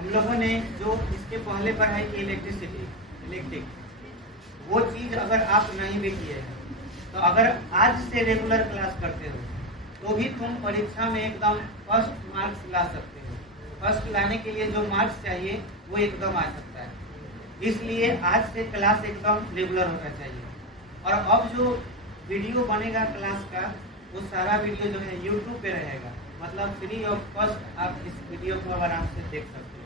हम लोगों ने जो इसके पहले पढ़ाई की इलेक्ट्रिक, वो चीज़ अगर आप नहीं भी किए हैं तो अगर आज से रेगुलर क्लास करते हो तो भी तुम परीक्षा में एकदम फर्स्ट मार्क्स ला सकते हो। फर्स्ट लाने के लिए जो मार्क्स चाहिए वो एकदम आ सकता है। इसलिए आज से क्लास एकदम रेगुलर होना चाहिए। और अब जो वीडियो बनेगा क्लास का, वो सारा वीडियो जो है यूट्यूब पे रहेगा, मतलब फ्री ऑफ कॉस्ट आप इस वीडियो को आराम से देख सकते हो।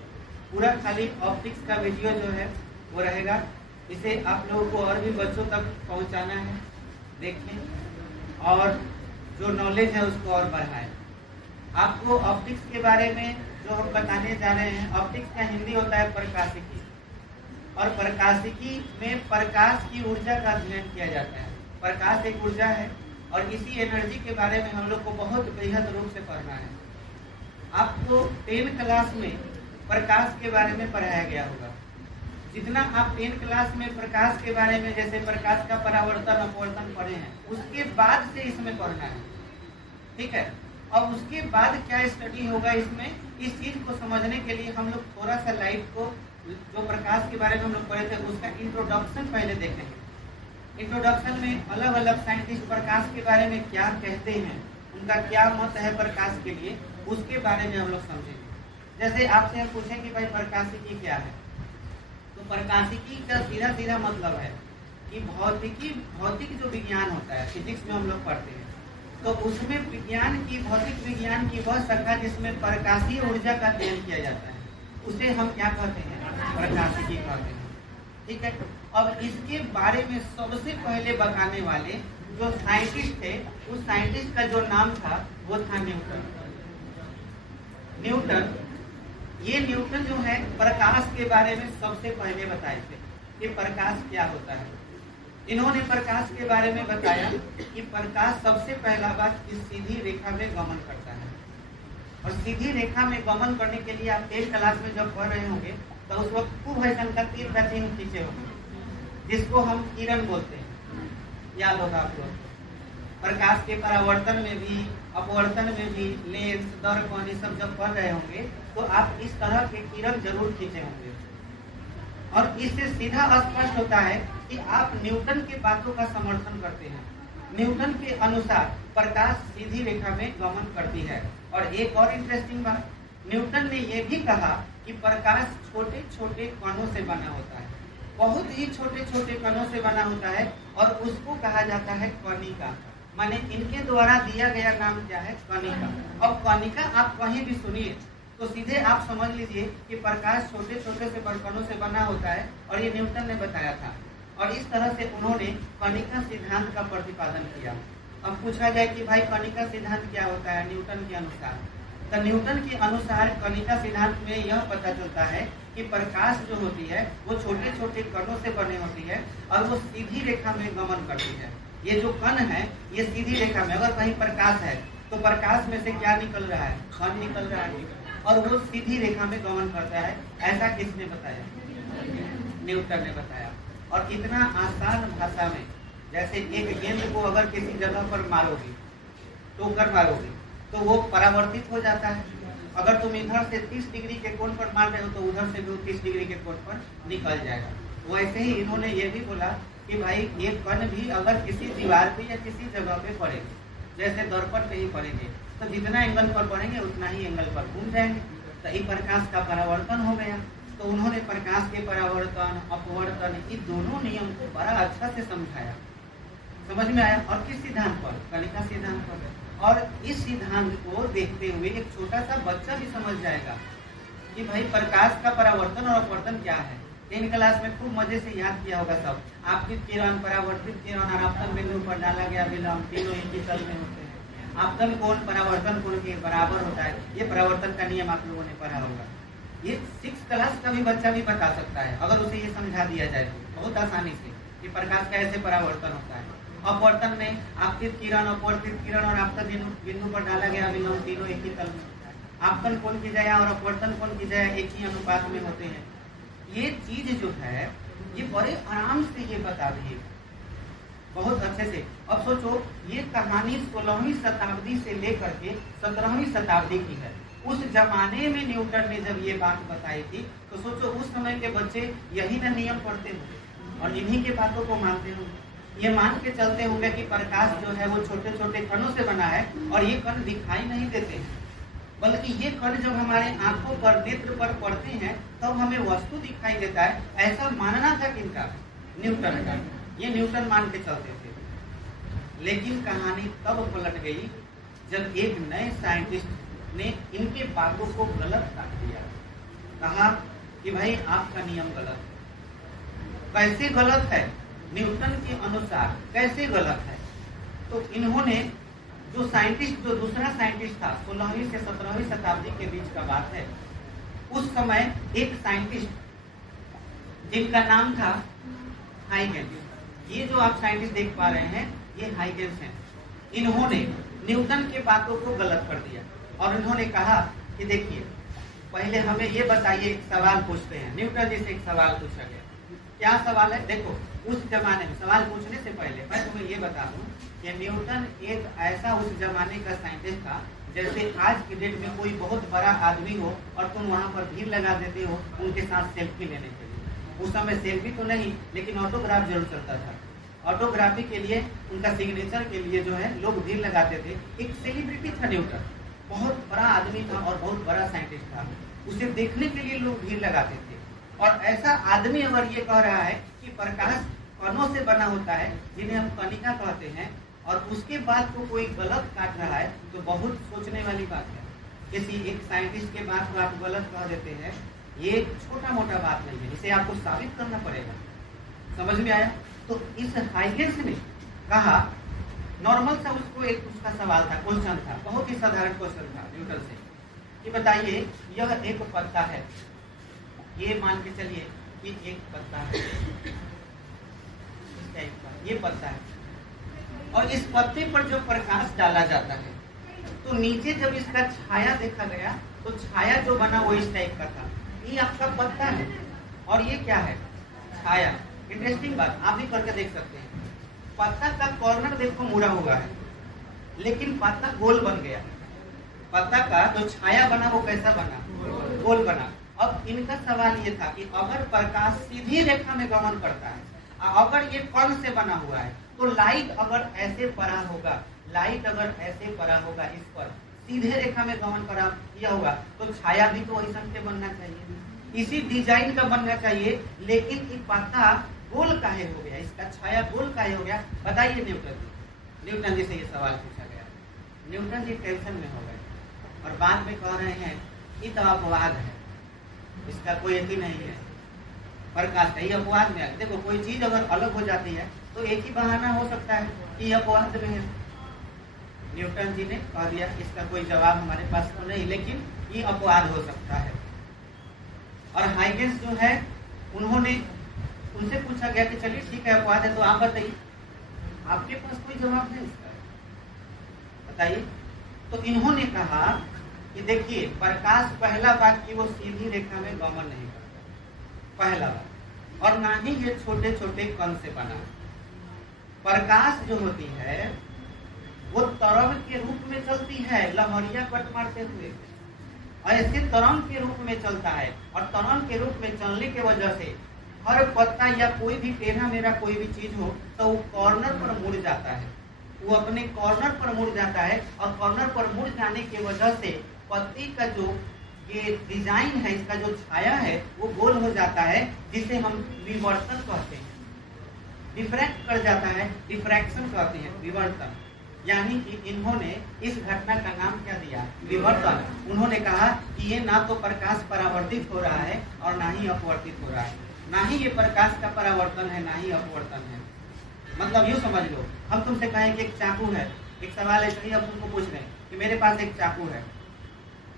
पूरा खाली ऑप्टिक्स का वीडियो जो है वो रहेगा। इसे आप लोगों को और भी बच्चों तक पहुंचाना है, देखें और जो नॉलेज है उसको और बढ़ाएं। आपको ऑप्टिक्स के बारे में जो हम बताने जा रहे हैं, ऑप्टिक्स का हिंदी होता है प्रकाशिकी, और प्रकाशिकी में प्रकाश की ऊर्जा का अध्ययन किया जाता है। प्रकाश एक ऊर्जा है और इसी एनर्जी के बारे में हम लोग को बहुत बेहद रूप से पढ़ना है। आपको 10 क्लास में प्रकाश के बारे में पढ़ाया गया होगा। जितना आप 10 क्लास में प्रकाश के बारे में, जैसे प्रकाश का परावर्तन अपवर्तन पढ़े हैं, उसके बाद से इसमें पढ़ना है, ठीक है। अब उसके बाद क्या स्टडी होगा इसमें, इस चीज को समझने के लिए हम लोग थोड़ा सा लाइट को, जो प्रकाश के बारे में हम लोग पढ़े थे, उसका इंट्रोडक्शन पहले देखेंगे। इंट्रोडक्शन में अलग अलग साइंटिस्ट प्रकाश के बारे में क्या कहते हैं, उनका क्या मत है प्रकाश के लिए, उसके बारे में हम लोग समझेंगे। जैसे आपसे हम पूछें कि भाई प्रकाशिकी क्या है, तो प्रकाशिकी का सीधा सीधा मतलब है कि भौतिक जो विज्ञान होता है, फिजिक्स में हम लोग पढ़ते हैं, तो उसमें भौतिक विज्ञान की वह शाखा जिसमें प्रकाशीय ऊर्जा का अध्ययन किया जाता है, उसे हम क्या कहते हैं, प्रकाशिकी कहते हैं, ठीक है। अब इसके बारे में सबसे पहले बताने वाले जो साइंटिस्ट थे, उस साइंटिस्ट का जो नाम था वो था न्यूटन। ये न्यूटन जो है प्रकाश के बारे में सबसे पहले बताए थे कि प्रकाश क्या होता है। इन्होंने प्रकाश के बारे में बताया कि प्रकाश सबसे पहला बात इस सीधी रेखा में गमन करता है, और सीधी रेखा में गमन करने के लिए आप 10 क्लास में जब पढ़ रहे होंगे तो उस वक्त खूब ऐसा का तीर का चिन्ह खींचे होंगे, जिसको हम किरण बोलते हैं, याद होगा आप लोग। प्रकाश के परावर्तन में भी, अपवर्तन में भी, लेंस, दर्पण, ये सब जब पढ़ रहे होंगे तो आप इस तरह के किरण जरूर खींचे होंगे। और इससे सीधा स्पष्ट होता है कि आप न्यूटन की बातों का समर्थन करते हैं। न्यूटन के अनुसार प्रकाश सीधी रेखा में गमन करती है। और एक और इंटरेस्टिंग बात, न्यूटन ने यह भी कहा कि प्रकाश छोटे छोटे कणों से बना होता है, बहुत ही छोटे छोटे कणों से बना होता है, और उसको कहा जाता है कणिका। माने इनके द्वारा दिया गया नाम क्या है, कणिका। अब कणिका आप कहीं भी सुनिए तो सीधे आप समझ लीजिए कि प्रकाश छोटे छोटे से कणों से बना होता है, और ये न्यूटन ने बताया था। और इस तरह से उन्होंने कणिका सिद्धांत का प्रतिपादन किया। अब पूछा जाए कि भाई कणिका सिद्धांत क्या होता है न्यूटन के अनुसार, तो न्यूटन के अनुसार कणिका सिद्धांत में यह पता चलता है कि प्रकाश जो होती है वो छोटे छोटे कणों से बने होती है, और वो सीधी रेखा में गमन करती है। ये जो कण है ये सीधी रेखा में, अगर कहीं प्रकाश है तो प्रकाश में से क्या निकल रहा है, कण निकल रहा है, और वो सीधी रेखा में गमन करता है। ऐसा किसने बताया, न्यूटन ने बताया। और इतना आसान भाषा में, जैसे एक गेंद को अगर किसी जगह पर मारोगे, टोकर मारोगे, तो वो परावर्तित हो जाता है। अगर तुम इधर से 30 डिग्री के कोण पर मार रहे हो तो उधर से भी 30 डिग्री के कोण पर निकल जाएगा। वैसे ही इन्होंने ये भी बोला कि भाई ये कण भी अगर किसी दीवार पे या किसी जगह पे पड़ेंगे, जैसे दर्पण पे ही पड़ेंगे, तो जितना एंगल पर पड़ेंगे उतना ही एंगल पर घूम जाएंगे। तो ये प्रकाश का परावर्तन हो गया। तो उन्होंने प्रकाश के परावर्तन, अपवर्तन, ये दोनों नियम को बड़ा अच्छा से समझाया, समझ में आया। और किस सिद्धांत पर, कणिका सिद्धांत पर। और इस सिद्धांत को देखते हुए एक छोटा सा बच्चा भी समझ जाएगा कि भाई प्रकाश का परावर्तन और अपवर्तन क्या है। 10 क्लास में खूब मजे से याद किया होगा सब। आपतित किरण, परावर्तित किरण और आपतन बिंदु पर डाला गया विलंब, तीनों एक ही तल में होते हैं। आपतन कोण परावर्तन कोण के बराबर होता है, ये परावर्तन का नियम आप लोगों ने पढ़ा होगा। ये 6 क्लास का भी बच्चा भी बता सकता है अगर उसे ये समझा दिया जाए तो बहुत आसानी से कि प्रकाश कैसे परावर्तन होता है। अपवर्तन में आपतित किरण, अपवर्तित किरण और आपतन बिंदु पर डाला गया विलंब, तीनों एक ही तल में होता है। आपतन कोण की जगह और अपवर्तन कोण की जगह एक ही अनुपात में होते हैं। ये चीज जो है ये बड़े आराम से ये बता दिए, बहुत अच्छे से। अब सोचो ये कहानी 16वीं शताब्दी से लेकर के 17वीं शताब्दी की है। उस जमाने में न्यूटन ने जब ये बात बताई थी तो सोचो उस समय के बच्चे यही ना नियम पढ़ते होंगे और इन्हीं के बातों को मानते होंगे। ये मान के चलते होंगे कि प्रकाश जो है वो छोटे छोटे कणों से बना है और ये कण दिखाई नहीं देते हैं, बल्कि ये कण जब हमारे आंखों पर नेत्र पर पड़ते हैं तब हमें वस्तु दिखाई देता है। ऐसा मानना था किनका? न्यूटन का। ये न्यूटन मान के चलते थे। लेकिन कहानी तब पलट गई जब एक नए साइंटिस्ट ने इनके बातों को गलत काट दिया, कहा कि भाई आपका नियम गलत है। कैसे गलत है? न्यूटन के अनुसार कैसे गलत है? तो इन्होंने जो दूसरा साइंटिस्ट था 16वीं से 17वीं शताब्दी के बीच का बात है, उस समय एक साइंटिस्ट जिनका नाम था हाइगेंस। ये जो आप साइंटिस्ट देख पा रहे हैं ये हाइगेंस हैं। इन्होंने न्यूटन के बातों को गलत कर दिया और इन्होंने कहा कि देखिए पहले हमें ये बताइए, एक सवाल पूछते हैं। न्यूटन जी से एक सवाल पूछा गया। क्या सवाल है? देखो उस जमाने में सवाल पूछने से पहले मैं तुम्हें ये बता दूं कि न्यूटन एक ऐसा उस जमाने का साइंटिस्ट था जैसे आज की डेट में कोई बहुत बड़ा आदमी हो और तुम वहां पर भीड़ लगा देते हो उनके साथ सेल्फी लेने के लिए। उस समय सेल्फी तो नहीं लेकिन ऑटोग्राफ जरूर चलता था। ऑटोग्राफी के लिए उनका सिग्नेचर के लिए जो है लोग भीड़ लगाते थे। एक सेलिब्रिटी था न्यूटन, बहुत बड़ा आदमी था और बहुत बड़ा साइंटिस्ट था। उसे देखने के लिए लोग भीड़ लगाते थे। और ऐसा आदमी अगर ये कह रहा है कि प्रकाश कणों से बना होता है जिन्हें हम कणिका कहते हैं और उसके बाद को कोई गलत काट रहा है तो बहुत सोचने वाली बात है। किसी एक साइंटिस्ट के बात को आप गलत कह देते हैं, ये छोटा मोटा बात नहीं है, इसे आपको साबित करना पड़ेगा। समझ में आया? तो इस हाइगेंस ने कहा, नॉर्मल सा उसको एक उसका सवाल था, क्वेश्चन था, बहुत ही साधारण क्वेश्चन था न्यूटन से कि बताइए यह एक पत्ता है, ये मान के चलिए कि एक पत्ता है, ये पत्ता है और इस पत्ते पर जो प्रकाश डाला जाता है तो नीचे जब इसका छाया देखा गया तो छाया जो बना वो इस टाइप का था। ये आपका पत्ता है और ये क्या है? छाया। इंटरेस्टिंग बात आप भी करके देख सकते हैं। पत्ता का कॉर्नर देखो मुड़ा हुआ है लेकिन पत्ता गोल बन गया। पत्ता का जो छाया बना वो कैसा बना? गोल बना। अब इनका सवाल ये था कि अगर प्रकाश सीधी रेखा में गमन करता है, अगर ये कण से बना हुआ है तो लाइट अगर ऐसे पड़ा होगा, लाइट अगर ऐसे पड़ा होगा, इस पर सीधे रेखा में गमन करा किया होगा तो छाया भी तो ऐसा के बनना चाहिए, इसी डिजाइन का बनना चाहिए। लेकिन ये पत्ता गोल काहे हो गया? इसका छाया गोल काहे हो गया? बताइए न्यूटन जी से ये सवाल पूछा गया। न्यूटन जी टेंशन में हो गए और बाद में कह रहे हैं ये तो अपवाद है, इसका कोई यकीन नहीं है। प्रकाश का ही अपवाद में है। देखो कोई चीज अगर अलग हो जाती है तो एक ही बहाना हो सकता है कि यह अपवाद में है। न्यूटन जी ने कह दिया इसका कोई जवाब हमारे पास तो नहीं, लेकिन ये अपवाद हो सकता है। और हाइगेंस जो है उन्होंने उनसे पूछा गया कि चलिए ठीक है अपवाद है तो आप बताइए, आपके पास कोई जवाब नहीं इसका, बताइए। तो इन्होंने कहा कि देखिए प्रकाश पहला बात कि वो सीधी रेखा में गमन नहीं करता, पहला बात, और ना ही ये छोटे छोटे कण से बना। प्रकाश जो होती है वो तरंग के रूप में चलती है, लहरिया कट मारते हुए ऐसे तरंग के रूप में चलता है। और तरंग के रूप में चलने के वजह से हर पत्ता या कोई भी टेढ़ा मेढ़ा कोई भी चीज हो तो वो कॉर्नर पर मुड़ जाता है, वो अपने कॉर्नर पर मुड़ जाता है। और कॉर्नर पर मुड़ जाने की वजह से पत्ती का जो ये डिजाइन है, इसका जो छाया है वो गोल हो जाता है, जिसे हम विवर्तन कहते हैं, डिफ्रैक्ट कर जाता है, डिफ्रैक्शन कहते हैं, विवर्तन। यानी कि इन्होंने इस घटना का नाम क्या दिया? विवर्तन। उन्होंने कहा कि ये ना तो प्रकाश परावर्तित हो रहा है और ना ही अपवर्तित हो रहा है, ना ही ये प्रकाश का परावर्तन है ना ही अपवर्तन है। मतलब यूँ समझ लो, हम तुमसे कहें कि एक चाकू है, एक सवाल ऐसे ही हम तुमको पूछ रहे हैं कि मेरे पास एक चाकू है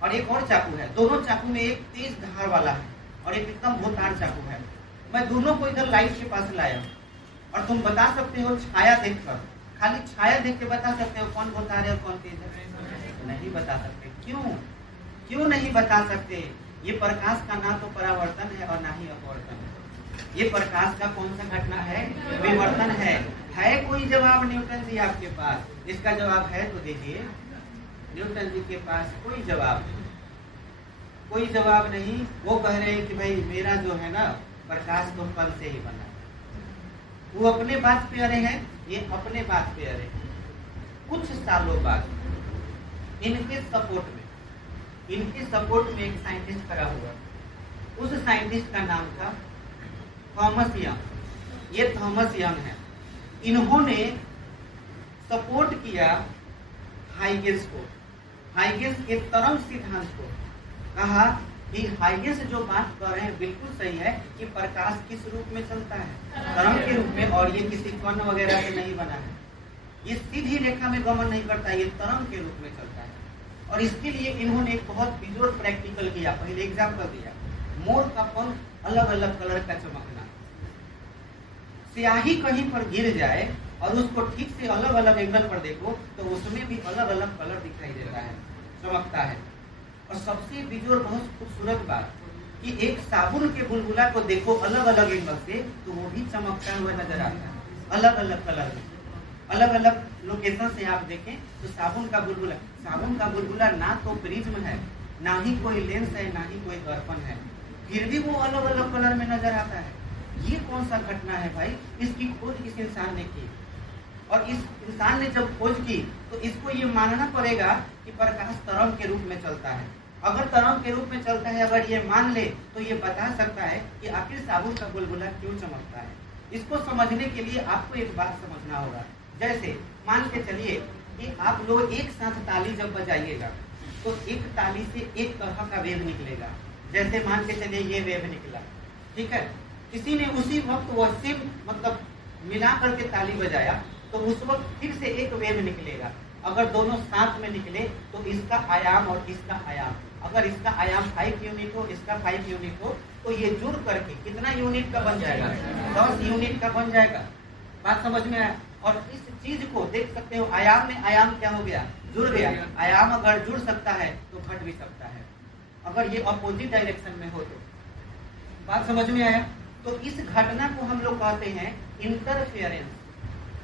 और एक और चाकू है, दोनों चाकू में एक तेज धार वाला है और एक एकदम भोतार चाकू है। मैं दोनों को इधर लाइट के पास लाया और तुम बता सकते हो छाया देखकर, खाली छाया देख के बता सकते हो कौन भोतार है और कौन तेज है? नहीं बता सकते। क्यों नहीं बता सकते? ये प्रकाश का ना तो परावर्तन है और ना ही अपवर्तन है। ये प्रकाश का कौन सा घटना है? विवर्तन है कोई जवाब न्यूटन जी आपके पास? इसका जवाब है तो दीजिए। न्यूटन जी के पास कोई जवाब नहीं। कोई जवाब नहीं। वो कह रहे हैं कि भाई मेरा जो है ना प्रकाश तो कल से ही बना। वो अपने बात पे अड़े हैं, ये अपने बात पे अड़े हैं। कुछ सालों बाद इनके सपोर्ट में एक साइंटिस्ट खड़ा हुआ। उस साइंटिस्ट का नाम था थॉमस यंग। ये थॉमस यंग है। इन्होंने सपोर्ट किया हाइगेंस को, हाइगेंस के तरंग सिद्धांत को। कहा कि हाइगेंस जो बात कर रहे हैं बिल्कुल सही है कि प्रकाश किस रूप में चलता है, तरंग के रूप में, और ये किसी कण वगैरह से नहीं बना है। ये सीधी रेखा में गमन नहीं करता, ये तरंग के रूप में चलता है। और इसके लिए इन्होंने एक बहुत बिजोड़ प्रैक्टिकल किया। पहले एग्जाम्पल दिया, मोर का पंख अलग अलग कलर का चमकना। स्याही कहीं पर गिर जाए और उसको ठीक से अलग अलग एंगल पर देखो तो उसमें भी अलग अलग कलर दिखाई देता है, चमकता है। और सबसे बिजोड़ बहुत खूबसूरत बात कि एक साबुन के बुलबुला को देखो अलग अलग एंगल से तो वो भी चमकता हुआ नजर आता है, अलग अलग कलर में, अलग अलग लोकेशन से आप देखें तो साबुन का बुलबुला ना तो प्रिज्म है, ना ही कोई लेंस है, ना ही कोई दर्पण है, फिर भी वो अलग अलग कलर में नजर आता है। ये कौन सा घटना है भाई? इसकी खोज इस इंसान ने की। और इस इंसान ने जब खोज की तो इसको ये मानना पड़ेगा कि प्रकाश तरंग के रूप में चलता है। अगर तरंग के रूप में चलता है, अगर ये मान ले तो ये बता सकता है कि आखिर साबुन का बुलबुला क्यों चमकता है। इसको समझने के लिए आपको एक बात समझना होगा। जैसे मान के चलिए कि आप लोग एक साथ ताली जब बजाइएगा तो एक ताली से एक तरह का वेव निकलेगा। जैसे मान के चलिए ये वेव निकला, ठीक है, किसी ने उसी वक्त वह सेम मतलब मिला करके ताली बजाया तो उस वक्त फिर से एक वेव निकलेगा। अगर दोनों साथ में निकले तो इसका आयाम और इसका आयाम, अगर इसका आयाम 5 यूनिट हो, इसका 5 यूनिट हो, तो ये जुड़ करके कितना यूनिट का बन जाएगा? 10 यूनिट का बन जाएगा। बात समझ में आया? और इस चीज को देख सकते हो, आयाम में आयाम क्या हो गया? जुड़ गया। आयाम अगर जुड़ सकता है तो घट भी सकता है, अगर ये अपोजिट डायरेक्शन में हो तो। बात समझ में आया? तो इस घटना को हम लोग कहते हैं इंटरफेरेंस।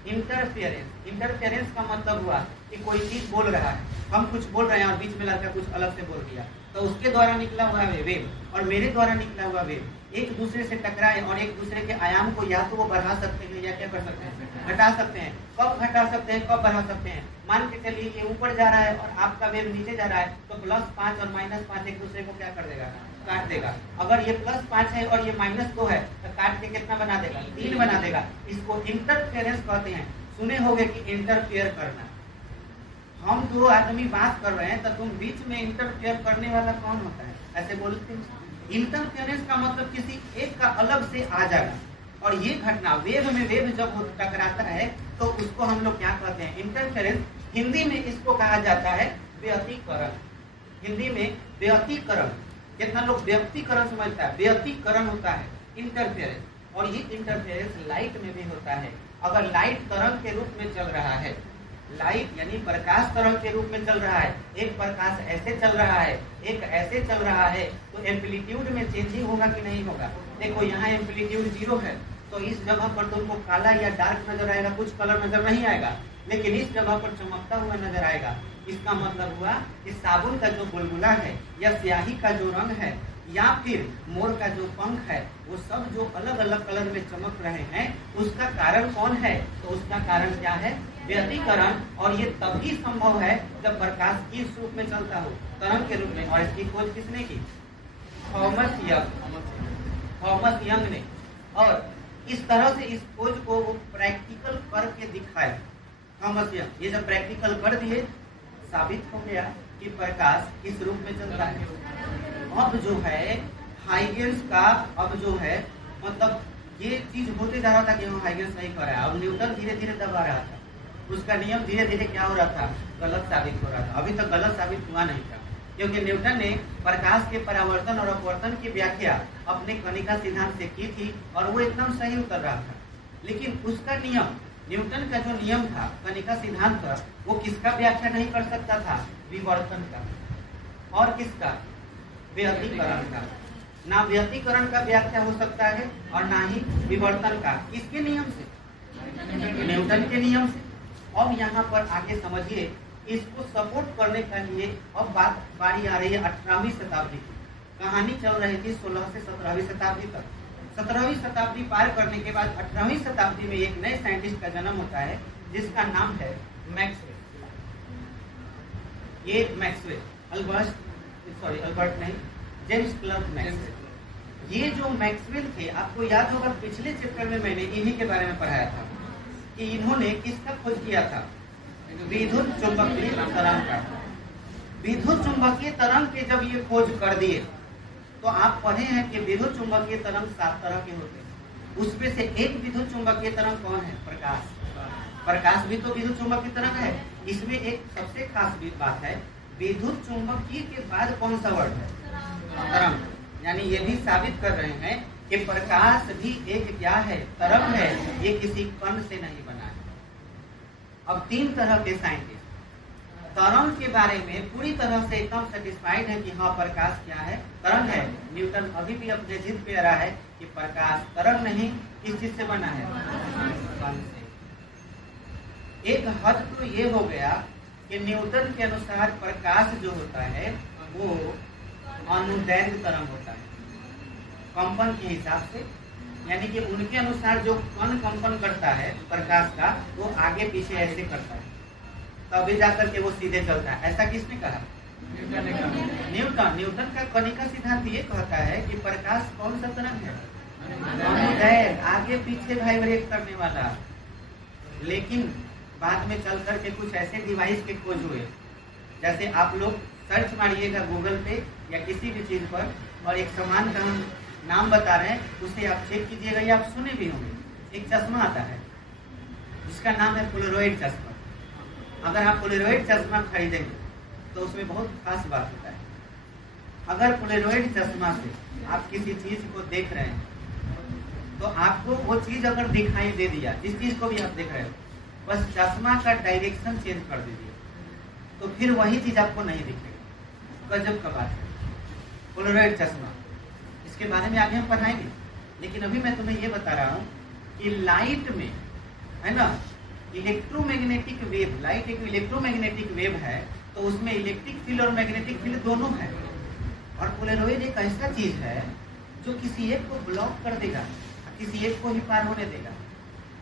इंटरफेरेंस का मतलब हुआ कि कोई चीज बोल रहा है, हम कुछ बोल रहे हैं और बीच में लड़का कुछ अलग से बोल दिया, तो उसके द्वारा निकला हुआ वेव और मेरे द्वारा निकला हुआ वेव एक दूसरे से टकराए और एक दूसरे के आयाम को या तो वो बढ़ा सकते हैं या क्या कर सकते हैं? घटा सकते हैं। कब घटा सकते हैं, कब बढ़ा सकते हैं? मान के चलिए ये ऊपर जा रहा है और आपका वेव नीचे जा रहा है तो +5 और -5 एक दूसरे को क्या कर देगा? काट देगा। अगर ये +5 है और ये -2 है तो काट के कितना बना देगा? 3 बना देगा। इसको इंटरफेरेंस कहते हैं। सुने होंगे कि इंटरफेयर करना। हम दो आदमी बात कर रहे हैं तो तुम बीच में इंटरफेयर करने वाला कौन होता है? ऐसे बोलते हैं। इंटरफेरेंस का मतलब किसी एक का अलग से आ जाना। और ये घटना वेव में वेव जब टकराता है तो उसको हम लोग क्या कहते हैं? इंटरफेरेंस। हिंदी में इसको कहा जाता है व्यतिकरण। हिंदी में व्यतिकरण। कितना लोग व्यक्तिकरण समझता है? व्यतिकरण होता है इंटरफेरेंस। और ये इंटरफेरेंस लाइट में भी होता है। अगर लाइट तरंग के रूप में चल रहा है, लाइट यानी प्रकाश तरंग के रूप में चल रहा है, एक प्रकाश ऐसे चल रहा है, एक ऐसे चल रहा है, तो एम्पलीट्यूड में चेंजिंग होगा कि नहीं होगा? देखो यहाँ एम्पलीट्यूड 0 है तो इस जगह पर तुमको काला या डार्क नजर आएगा, कुछ कलर नजर नहीं आएगा, लेकिन इस जगह पर चमकता हुआ नजर आएगा। इसका मतलब हुआ कि साबुन का जो बुलबुला है या स्याही का जो रंग है या फिर मोर का जो पंख है, वो सब जो अलग अलग कलर में चमक रहे हैं, उसका कारण कौन है? तो उसका कारण क्या है? व्यतिकरण। और ये तभी संभव है जब प्रकाश किस रूप में चलता हो? तरंग के रूप में। और इसकी खोज किसने की? थॉमस यंग ने। और इस तरह से इस खोज को वो प्रैक्टिकल करके दिखाया थॉमस यंग। ये जब प्रैक्टिकल कर दिए, साबित हो गया कि प्रकाश किस रूप में चलता है। अब जो है हाइगेंस का, अब जो है मतलब ये चीज होते जा रहा था कि हाइगेंस नहीं कर रहा है। अब न्यूटन धीरे धीरे दबा रहा था, उसका नियम धीरे धीरे क्या हो रहा था? गलत साबित हो रहा था। अभी तक गलत साबित हुआ नहीं था, क्योंकि न्यूटन ने प्रकाश के परावर्तन और अपवर्तन की व्याख्या अपने कणिका सिद्धांत से की थी और वो एकदम सही उतर रहा था। लेकिन उसका नियम, न्यूटन का जो नियम था कणिका सिद्धांत का, वो किसका व्याख्या नहीं कर सकता था? विवर्तन का। और किसका? व्यतिकरण का। ना व्यतिकरण का व्याख्या हो सकता है और ना ही विवर्तन का। किसके नियम से? न्यूटन के नियम से। अब यहाँ पर आगे समझिए, इसको सपोर्ट करने के लिए अब बारी आ रही है 18वीं शताब्दी की। कहानी चल रही थी 16 से 17वीं शताब्दी तक। 17वीं शताब्दी पार करने के बाद 18वीं शताब्दी में एक नए साइंटिस्ट का जन्म होता है जिसका नाम है मैक्सवेल। ये मैक्सवेल अल्बर्ट नहीं, जेम्स क्लर्क मैक्सवेल। ये जो मैक्सवेल थे, आपको याद होगा पिछले चैप्टर में मैंने इन्हीं के बारे में पढ़ाया था कि इन्होंने किसका खोज किया था? विद्युत चुंबकीय तरंग का। विद्युत चुंबकीय तरंग के जब ये खोज कर दिए तो आप पढ़े हैं कि विद्युत चुंबकीय तरंग 7 तरह के होते हैं। उसमें से एक विद्युत चुंबकीय तरंग कौन है? प्रकाश। प्रकाश भी तो विद्युत चुंबकीय तरंग है। इसमें एक सबसे खास बात है, विद्युत चुंबकीय के बाद कौन सा वर्ड है? तरंग। यानी ये भी साबित कर रहे हैं कि प्रकाश भी एक क्या है? तरंग है। ये किसी कण से नहीं बना है। अब 3 तरह के साइंटिस्ट तरंग के बारे में पूरी तरह से एकदम सेटिस्फाइड है कि हाँ प्रकाश क्या है? तरंग है। न्यूटन अभी भी अपने जिद पे रहा है कि प्रकाश तरंग नहीं, किस चीज से बना है? कण से। एक हद तो ये हो गया कि न्यूटन के अनुसार प्रकाश जो होता है वो अनुदैर्घ्य तरंग होता है, कंपन के हिसाब से। यानी कि उनके अनुसार जो कण कंपन करता है प्रकाश का, वो आगे पीछे ऐसे करता है, तभी जाकर के वो सीधे चलता है। ऐसा किसने कहा? न्यूटन का कणिका सिद्धांत ये कहता है कि प्रकाश कौन सा तरंग है? अनुदैर्घ्य, आगे पीछे वाइब्रेट करने वाला। लेकिन बाद में चल करके कुछ ऐसे डिवाइस के खोज हुए, जैसे आप लोग सर्च मारिएगा गूगल पे या किसी भी चीज पर और एक सामान का हम नाम बता रहे हैं, उसे आप चेक कीजिएगा या आप सुने भी होंगे। एक चश्मा आता है जिसका नाम है पोलरॉइड चश्मा। अगर आप पोलरॉइड चश्मा खरीदेंगे तो उसमें बहुत खास बात होता है। अगर पोलरॉइड चश्मा से आप किसी चीज को देख रहे हैं तो आपको वो चीज अगर दिखाई दे दिया, जिस चीज को भी आप देख रहे हो, बस चश्मा का डायरेक्शन चेंज कर दीजिए तो फिर वही चीज आपको नहीं दिखेगा। गजब का बात है पोलरॉइड चश्मा। इसके बारे में आगे हम पढ़ाएंगे, लेकिन अभी मैं तुम्हें ये बता रहा हूँ कि लाइट में है ना इलेक्ट्रोमैग्नेटिक वेव, लाइट एक इलेक्ट्रोमैग्नेटिक वेव है, तो उसमें इलेक्ट्रिक फील्ड और मैग्नेटिक फील्ड दोनों है। और पोलरॉइड एक ऐसा चीज है जो किसी एक को ब्लॉक कर देगा, किसी एक को ही पार होने देगा।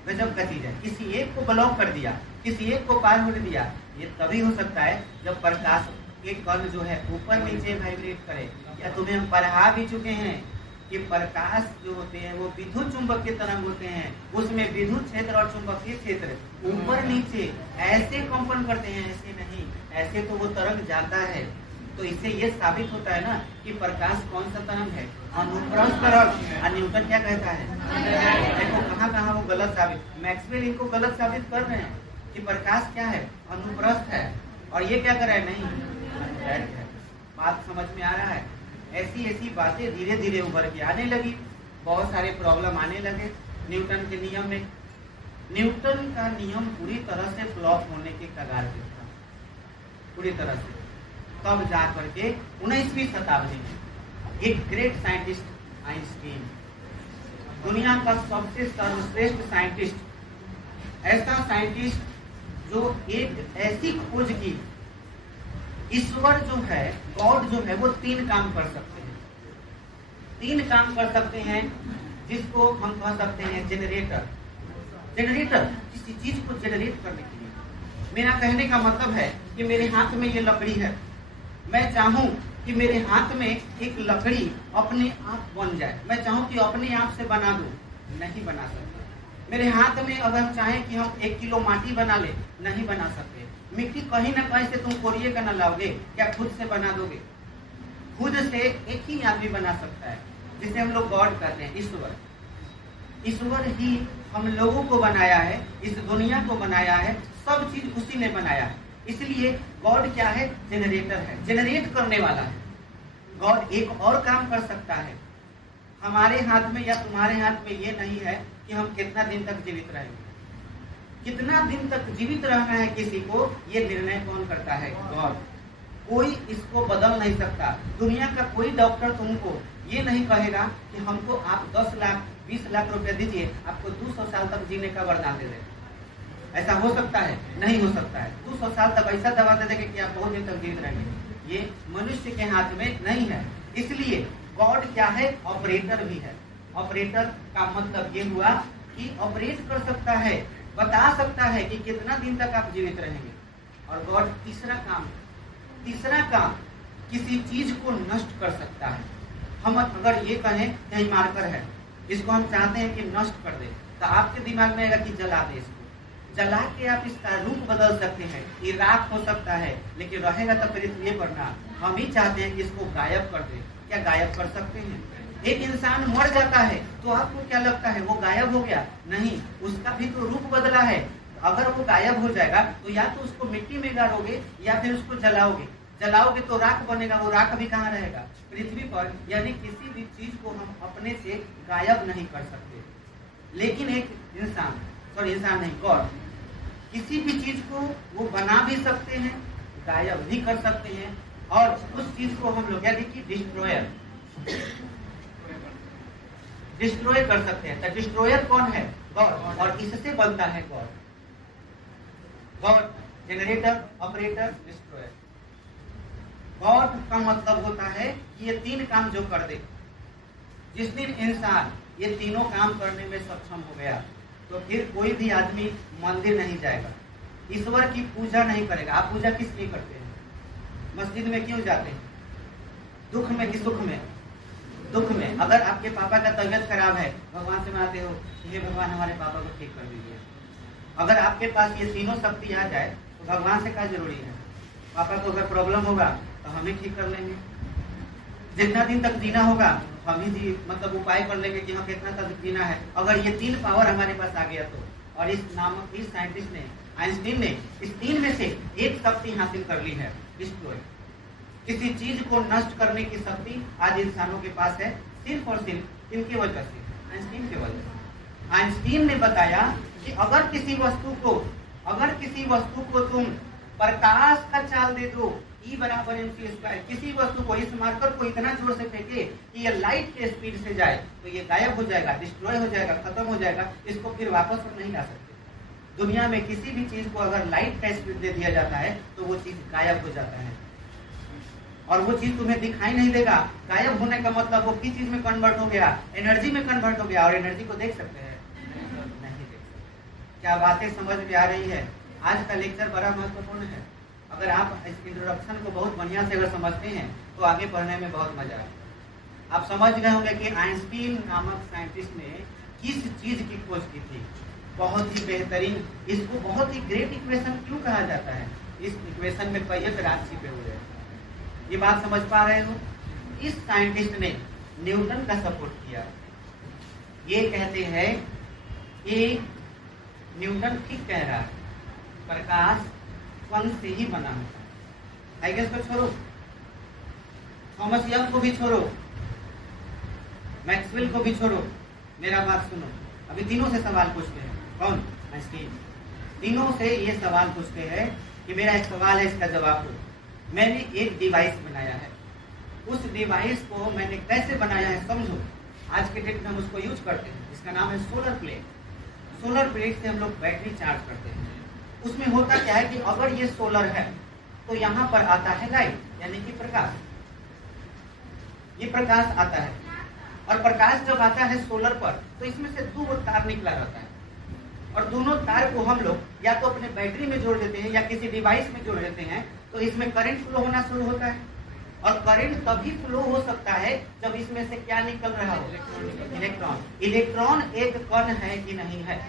गजब का चीज है। किसी एक को ब्लॉक कर दिया, किसी एक को पार होने दिया। ये तभी हो सकता है जब प्रकाश के कण जो है ऊपर नीचे वाइब्रेट करे। या तुम्हें हम पढ़ा भी चुके हैं कि प्रकाश जो होते हैं वो विद्युत चुंबकीय तरंग होते हैं। उसमें विद्युत क्षेत्र और चुंबकीय क्षेत्र ऊपर नीचे ऐसे कंपन करते हैं, ऐसे नहीं। ऐसे तो वो तरंग जाता है। तो इससे ये साबित होता है ना कि प्रकाश कौन सा तरंग है? अनुप्रस्थ तरंग। और न्यूटन क्या कहता है? देखो कहाँ वो गलत साबित, मैक्सवेल इनको गलत साबित कर रहे हैं कि प्रकाश क्या है? अनुप्रस्थ है। और ये क्या कर रहा है? नहीं है। बात समझ में आ रहा है? ऐसी बातें धीरे धीरे उभर के आने लगी, बहुत सारे प्रॉब्लम आने लगे न्यूटन के नियम में। न्यूटन का नियम पूरी तरह से फ्लॉप होने के कगार पे था, पूरी तरह से। तब जा करके 19वीं शताब्दी में एक ग्रेट साइंटिस्ट आइंस्टीन, दुनिया का सबसे सर्वश्रेष्ठ साइंटिस्ट, ऐसा साइंटिस्ट जो एक ऐसी खोज की, ईश्वर जो है, गॉड जो है, वो 3 काम कर सकते हैं। 3 काम कर सकते हैं जिसको हम कह सकते हैं जनरेटर। जनरेटर किसी चीज को जनरेट करने के लिए। मेरा कहने का मतलब है कि मेरे हाथ में ये लकड़ी है, मैं चाहूं कि मेरे हाथ में एक लकड़ी अपने आप बन जाए, मैं चाहूं कि अपने आप से बना दूं, नहीं बना सकते। मेरे हाथ में अगर चाहे कि हम 1 किलो माटी बना ले, नहीं बना सकते। मिट्टी कहीं ना कहीं से तुम कोरिए का ना लाओगे, क्या खुद से बना दोगे? खुद से एक ही आदमी बना सकता है, जिसे हम लोग गॉड कहते हैं, ईश्वर। ईश्वर ही हम लोगों को बनाया है, इस दुनिया को बनाया है, सब चीज उसी ने बनाया है। इसलिए गॉड क्या है? जनरेटर है, जनरेट करने वाला है। गॉड एक और काम कर सकता है। हमारे हाथ में या तुम्हारे हाथ में ये नहीं है कि हम कितना दिन तक जीवित रहेंगे। कितना दिन तक जीवित रहना है किसी को, ये निर्णय कौन करता है? गॉड। कोई इसको बदल नहीं सकता। दुनिया का कोई डॉक्टर तुमको ये नहीं कहेगा कि हमको आप 10 लाख 20 लाख रुपए दीजिए, आपको 200 साल तक जीने का वरदान दे दे। ऐसा हो सकता है? नहीं हो सकता है। 200 साल तक ऐसा दवा दे देंगे कि आप बहुत दिन तक जीवित रहेंगे। ये मनुष्य के हाथ में नहीं है। इसलिए गॉड क्या है? ऑपरेटर भी है। ऑपरेटर का मतलब ये हुआ कि ऑपरेट कर सकता है, बता सकता है कि कितना दिन तक आप जीवित रहेंगे। और गॉड तीसरा काम किसी चीज को नष्ट कर सकता है। हम अगर ये कहें कहीं मार्कर है, इसको हम चाहते हैं कि नष्ट कर दे, तो आपके दिमाग में आएगा कि जला दे इसको। जला के आप इसका रूप बदल सकते हैं, ये राख हो सकता है, लेकिन रहेगा तो पृथ्वी पर ना। हम ही चाहते हैं कि इसको गायब कर दे। क्या गायब कर सकते हैं? एक इंसान मर जाता है तो आपको क्या लगता है वो गायब हो गया? नहीं, उसका भी तो रूप बदला है। अगर वो गायब हो जाएगा तो या तो उसको मिट्टी में गाड़ोगे या फिर उसको जलाओगे तो राख बनेगा। वो राख भी कहाँ रहेगा? पृथ्वी पर। यानी किसी भी चीज को हम अपने से गायब नहीं कर सकते। लेकिन एक इंसान नहीं, गॉड किसी भी चीज को वो बना भी सकते हैं, गायब भी कर सकते हैं, और उस चीज को हम लोग यानी कि डिस्ट्रॉय कर सकते हैं। तो डिस्ट्रॉयर कौन है? गॉड। और इससे बनता है God, generator, operator, destroyer. God का मतलब होता है कि ये तीन काम जो कर दे। जिस दिन इंसान ये तीनों काम करने में सक्षम हो गया तो फिर कोई भी आदमी मंदिर नहीं जाएगा, ईश्वर की पूजा नहीं करेगा। आप पूजा किस लिए करते हैं? मस्जिद में क्यों जाते हैं? दुख में कि सुख में? दुख में। अगर आपके पापा का तबीयत खराब है, भगवान से मांगते हो हे भगवान हमारे पापा को ठीक कर दीजिए। अगर आपके पास ये तीनों शक्ति आ जाए तो भगवान से क्या जरूरी है? पापा को अगर प्रॉब्लम होगा तो हम ही ठीक कर लेंगे। जितना दिन तक जीना होगा हम ही मतलब उपाय कर लेंगे कि हाँ कितना तक जीना है। अगर ये तीन पावर हमारे पास आ गया तो। और इस साइंटिस्ट ने, आइंस्टीन ने इस तीन में से एक शक्ति हासिल कर ली है, डिस्ट्रॉय। किसी चीज को नष्ट करने की शक्ति आज इंसानों के पास है, सिर्फ और सिर्फ इनकी वजह से, आइंस्टीन की वजह से। आइंस्टीन ने बताया कि अगर किसी वस्तु को तुम प्रकाश का चाल दे दो, E बराबर mc², किसी वस्तु को, इस मार्कर को इतना जोर से फेंके कि ये लाइट के स्पीड से जाए तो ये गायब हो जाएगा, डिस्ट्रॉय हो जाएगा, खत्म हो जाएगा। इसको फिर वापस हम नहीं ला सकते। दुनिया में किसी भी चीज को अगर लाइट का स्पीड दे दिया जाता है तो वो चीज गायब हो जाता है, और वो चीज तुम्हें दिखाई नहीं देगा। गायब होने का मतलब वो किस चीज में कन्वर्ट हो गया? एनर्जी में कन्वर्ट हो गया। और एनर्जी को देख सकते हैं? नहीं देख सकते। क्या बातें समझ में आ रही है? आज का लेक्चर बड़ा महत्वपूर्ण है। अगर आप इस इंट्रोडक्शन को बहुत बढ़िया से अगर समझते हैं तो आगे पढ़ने में बहुत मजा आए। आप समझ गए होंगे कि आइंस्टीन नामक साइंटिस्ट ने किस चीज की खोज की थी। बहुत ही बेहतरीन, इसको बहुत ही ग्रेट इक्वेशन क्यों कहा जाता है? इस इक्वेशन में कई राज छिपे हुए हैं। ये बात समझ पा रहे हो? इस साइंटिस्ट ने न्यूटन का सपोर्ट किया। ये कहते हैं कि न्यूटन ठीक कह रहा है, प्रकाश कण से ही बना होता है। आई गेस को छोड़ो, थॉमस यंग को भी छोड़ो, मैक्सवेल को भी छोड़ो, मेरा बात सुनो। अभी तीनों से सवाल पूछते हैं। कौन? आइंस्टीन। तीनों से ये सवाल पूछते हैं कि मेरा एक सवाल है, इसका जवाब दो। मैंने एक डिवाइस बनाया है, उस डिवाइस को मैंने कैसे बनाया है समझो। आज के डेट में हम उसको यूज करते हैं, इसका नाम है सोलर प्लेट। सोलर प्लेट से हम लोग बैटरी चार्ज करते हैं। उसमें होता क्या है कि अगर ये सोलर है तो यहाँ पर आता है लाइट, यानी कि प्रकाश। ये प्रकाश आता है, और प्रकाश जब आता है सोलर पर तो इसमें से दो तार निकला रहता है, और दोनों तार को हम लोग या तो अपने बैटरी में जोड़ देते हैं या किसी डिवाइस में जोड़ देते हैं, तो इसमें करंट फ्लो होना शुरू होता है। और करंट तभी फ्लो हो सकता है जब इसमें से क्या निकल रहा हो? इलेक्ट्रॉन। इलेक्ट्रॉन एक कण है कि नहीं है?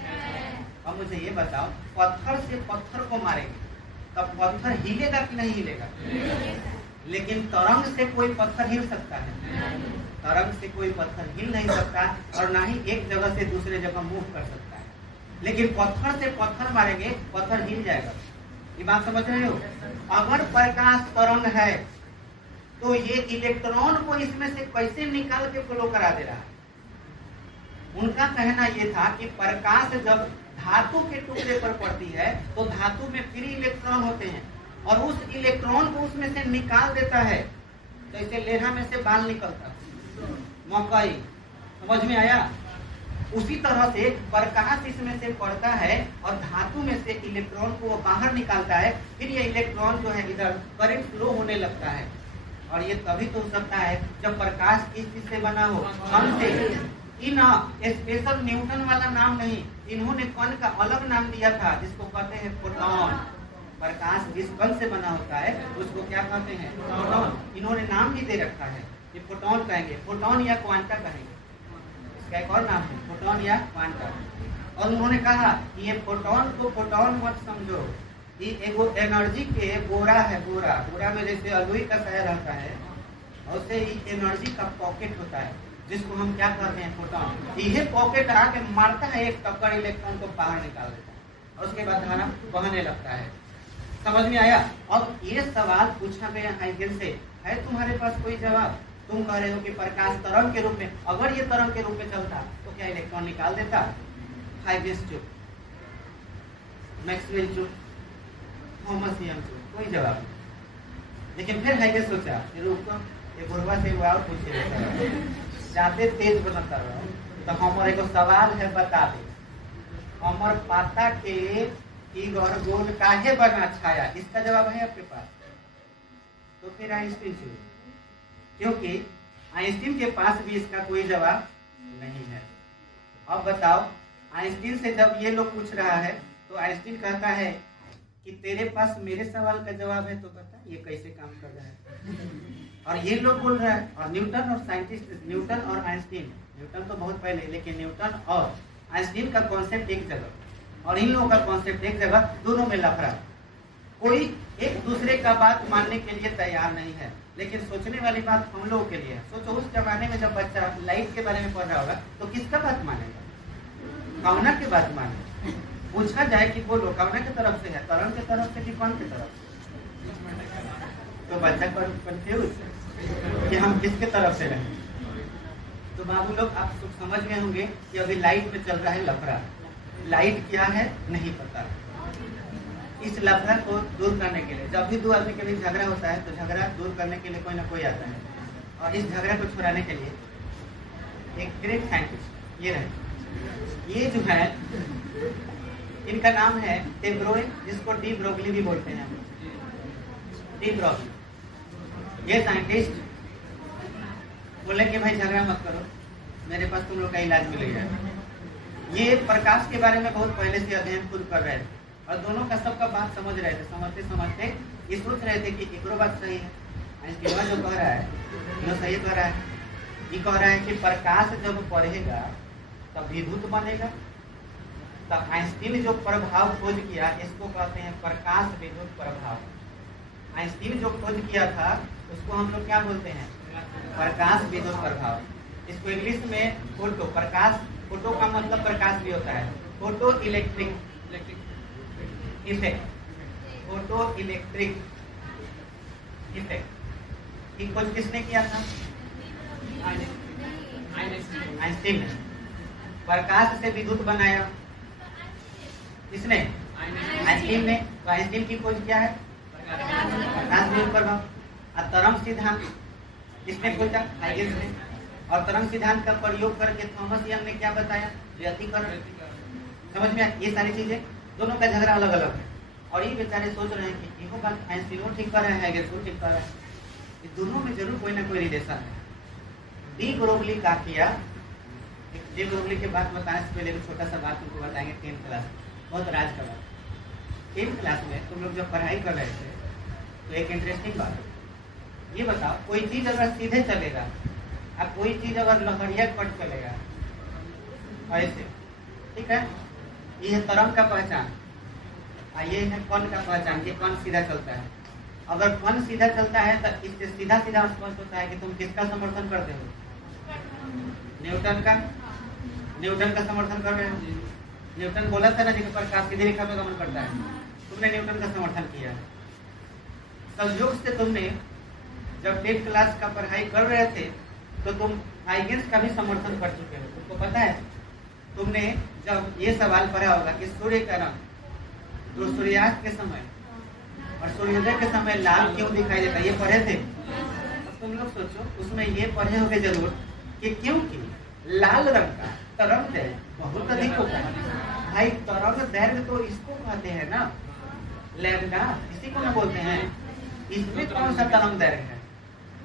अब मुझे ये बताओ, पत्थर से पत्थर को मारेंगे तब पत्थर हिलेगा कि नहीं हिलेगा? लेकिन तरंग से कोई पत्थर हिल सकता है? तरंग से कोई पत्थर हिल नहीं सकता, और ना ही एक जगह से दूसरे जगह मूव कर सकता है। लेकिन पत्थर से पत्थर मारेंगे, पत्थर हिल जाएगा। ये बात समझ रहे हो? अगर प्रकाश तरंग है तो ये इलेक्ट्रॉन को इसमें से कैसे निकाल के फ्लो करा दे रहा है? उनका कहना यह था कि प्रकाश जब धातु के टुकड़े पर पड़ती है तो धातु में फ्री इलेक्ट्रॉन होते हैं, और उस इलेक्ट्रॉन को उसमें से निकाल देता है, जैसे लेढ़ा में से बाल निकलता, मकई। समझ में आया? उसी तरह से प्रकाश इसमें से पड़ता है और धातु में से इलेक्ट्रॉन को वो बाहर निकालता है। फिर ये इलेक्ट्रॉन जो है इधर करंट फ्लो होने लगता है, और ये तभी तो हो सकता है जब प्रकाश किस चीज से बना हो, कण से। इन स्पेशल न्यूटन वाला नाम नहीं, इन्होंने कण का अलग नाम दिया था जिसको कहते हैं फोटॉन। प्रकाश जिस कण से बना होता है उसको क्या कहते हैं, फोटॉन। इन्होंने नाम भी दे रखा है, ये फोटॉन कहेंगे, फोटॉन या क्वांटा कहेंगे, इसका एक और नाम है फोटॉन या क्वांटा। और उन्होंने कहा कि ये फोटॉन को फोटॉन मत समझो, ये एगो एनर्जी के बोरा है, बोरा में जैसे अलुई का शहर रहता है, उससे एनर्जी का पॉकेट होता है जिसको हम क्या कहते हैं, फोटॉन। यह पॉकेट आके मारता है एक टक्कर इलेक्ट्रॉन को बाहर निकाल देता है और उसके बाद धारा बहने लगता है। समझ में आया? अब ये सवाल पूछा गया हाइगेन से, है तुम्हारे पास कोई जवाब? तुम कह रहे हो कि प्रकाश तरंग के रूप में, अगर ये तरंग के रूप में चलता तो क्या इलेक्ट्रॉन निकाल देता? हाइगेन चुप, मैक्सवेल चुप, थॉमस यंग चुप, कोई जवाब नहीं। लेकिन फिर हाइगेन सोचा, ये गुरबा से वो और पूछे जाते तेज बनता रहो, तो हमारे को सवाल है, बता दे हमर पाता के गोल काहे बना छाया, इसका जवाब है आपके पास? तो फिर आइंस्टीन चुने, क्योंकि आइंस्टीन के पास भी इसका कोई जवाब नहीं है। अब बताओ, आइंस्टीन से जब ये लोग पूछ रहा है तो आइंस्टीन कहता है कि तेरे पास मेरे सवाल का जवाब है, तो बता ये कैसे काम कर रहा है। और ये लोग बोल रहा है, और न्यूटन और साइंटिस्ट, न्यूटन और आइंस्टीन, न्यूटन तो बहुत पहले, लेकिन न्यूटन और आइंस्टीन का कॉन्सेप्ट एक जगह और इन लोगों का कॉन्सेप्ट एक जगह, दोनों में लफड़ा। कोई एक दूसरे का बात मानने के लिए तैयार नहीं है। लेकिन सोचने वाली बात हम लोगों के लिए है। सोचो, उस जमाने में जब बच्चा लाइट के बारे में पढ़ रहा होगा तो किसका बात मानेगा? कामना की बात माने। पूछा जाए कि बोलो कामना की तरफ से है, तरंग की तरफ से कि कौन की तरफ से, तो बच्चा कंफ्यूज कि हम किसके तरफ से रहें। तो बाबू लोग आप समझ गए होंगे कि अभी लाइट में चल रहा है लफड़ा। लाइट क्या है नहीं पता। इस लफड़ा को दूर करने के लिए, जब भी दो आदमी के बीच झगड़ा होता है तो झगड़ा दूर करने के लिए कोई ना कोई आता है, और इस झगड़ा को छुड़ाने के लिए एक ग्रेट साइंटिस्ट ये रहे। ये जो है, इनका नाम है डी ब्रोगली, जिसको डी ब्रोगली भी बोलते हैं। डी ब्रोगली ये साइंटिस्ट बोले कि भाई झगड़ा मत करो, मेरे पास तुम लोग का इलाज मिलेगा। ये प्रकाश के बारे में बहुत पहले से अध्ययन खुद कर रहे थे और दोनों का सबका बात समझ रहे थे। समझते समझते ये सोच रहे थे कि एक बात सही है, आइंस्टीन जो कह रहा है वो सही कह रहा है। ये कह रहा है कि प्रकाश जब पढ़ेगा तब विद्युत बनेगा। तो आइंस्टीन जो प्रभाव खोज किया, इसको कहते हैं प्रकाश विद्युत प्रभाव। आइंस्टीन जो खोज किया था उसको हम लोग क्या बोलते हैं? प्रकाश विद्युत प्रभाव। इसको इंग्लिश में फोटो, प्रकाश, फोटो का मतलब प्रकाश भी होता है, photo electric effect, photo electric effect. ये खोज किसने किया था? आइंस्टीन ने। प्रकाश से विद्युत बनाया किसने? आइंस्टीन ने। तो आइंस्टीन की खोज क्या है? प्रकाश विद्युत प्रभाव। और तरंग सिद्धांत किसने खोजा? हाइगेन ने। और तरंग सिद्धांत का प्रयोग करके थॉमस यंग ने क्या बताया? व्यतिकरण। समझ में आया? ये सारी चीजें, दोनों का झगड़ा अलग अलग है और ये बेचारे सोच रहे हैं कि इहो बात आइंस्टीन ठीक कर रहे हैं, हाइगेन ठीक कर रहे हैं। इस दोनों में जरूर कोई ना कोई रिलेशन है। डी ब्रोगली का किया। डी ब्रोगली के बात बताने से पहले छोटा सा बात तुमको बताएंगे। 10th क्लास, बहुत राज का बात। 10th क्लास में तुम लोग जब पढ़ाई कर रहे थे तो एक इंटरेस्टिंग बात है, ये बताओ कोई चीज अगर सीधे चलेगा और कोई चीज अगर लहरिया कट चलेगा ऐसे, ठीक है, ये है तरंग का पहचान और ये है कण का पहचान। ये कण सीधा चलता है। अगर कण सीधा चलता है तो इससे सीधा सीधा स्पष्ट होता है कि तुम किसका समर्थन करते हो? न्यूटन का। न्यूटन का समर्थन कर रहे हो। न्यूटन बोला था ना कि प्रकाश सीधी रेखा में गमन करता है, तुमने न्यूटन का समर्थन किया। संयोग से तुमने जब 10th क्लास का पढ़ाई कर रहे थे तो तुम हाइगेन्स का भी समर्थन कर चुके हो। तुमको पता है, तुमने जब ये सवाल पढ़ा होगा कि सूर्य का रंग जो सूर्यास्त के समय और सूर्योदय के समय लाल क्यों दिखाई देता है, ये पढ़े थे। अब तुम लोग सोचो, उसमें ये पढ़े होंगे जरूर कि क्योंकि लाल रंग का तरंग दैर्घ्य बहुत अधिक होता है। भाई तरंग दैर्घ्य तो इसको कहते हैं ना, लैम्डा, इसी को ना बोलते हैं। इसमें कौन सा तरंग दैर्घ्य है?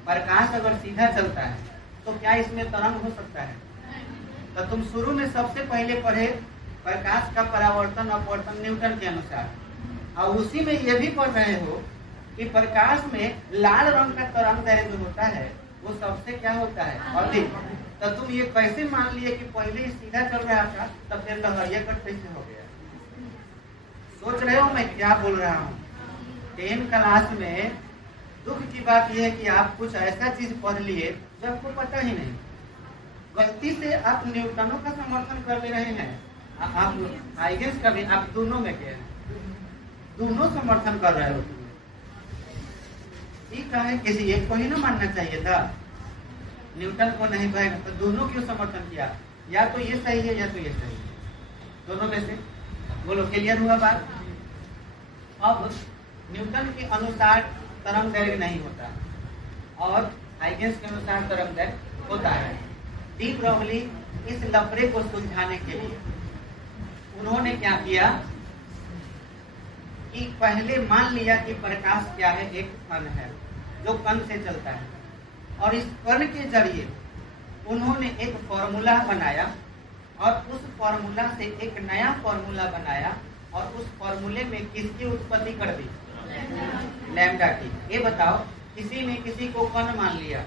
प्रकाश अगर सीधा चलता है तो क्या इसमें तरंग हो सकता है? तो तुम शुरू में सबसे पहले पढ़े प्रकाश का परावर्तन अपवर्तन न्यूटन के अनुसार, और उसी में ये भी पढ़ रहे हो कि प्रकाश में लाल रंग का तरंग दैर्घ्य जो होता है वो सबसे क्या होता है? अधिक। तो तुम ये कैसे मान लिए कि पहले ही सीधा चल रहा था तब फिर लहरिया कट कैसे हो गया? सोच रहे हो मैं क्या बोल रहा हूँ? 10 क्लास में दुख की बात यह है कि आप कुछ ऐसा चीज पढ़ लिए जो आपको पता ही नहीं, गलती से आप न्यूटनों का समर्थन कर ले रहे हैं, आप हाइगेंस का भी, आप दोनों में क्या है, दोनों समर्थन कर रहे हो। ठीक है, किसी एक को ही ना मानना चाहिए था, न्यूटन को नहीं कहेगा तो दोनों क्यों समर्थन किया? या तो ये सही है या तो ये सही है, दोनों में से बोलो। क्लियर हुआ बात? अब न्यूटन के अनुसार तरंग दैर्घ्य नहीं होता और हाइगेंस के अनुसार तरंग दैर्घ्य होता है। डी ब्रोगली इस लफड़े को सुलझाने के लिए उन्होंने क्या किया कि पहले मान लिया कि प्रकाश क्या है, एक कण है जो कण से चलता है, और इस कण के जरिए उन्होंने एक फॉर्मूला बनाया और उस फॉर्मूला से एक नया फॉर्मूला बनाया और उस फॉर्मूले में किसकी उत्पत्ति कर दी? लैम्डा की। ये बताओ, किसी ने किसी को कण मान लिया,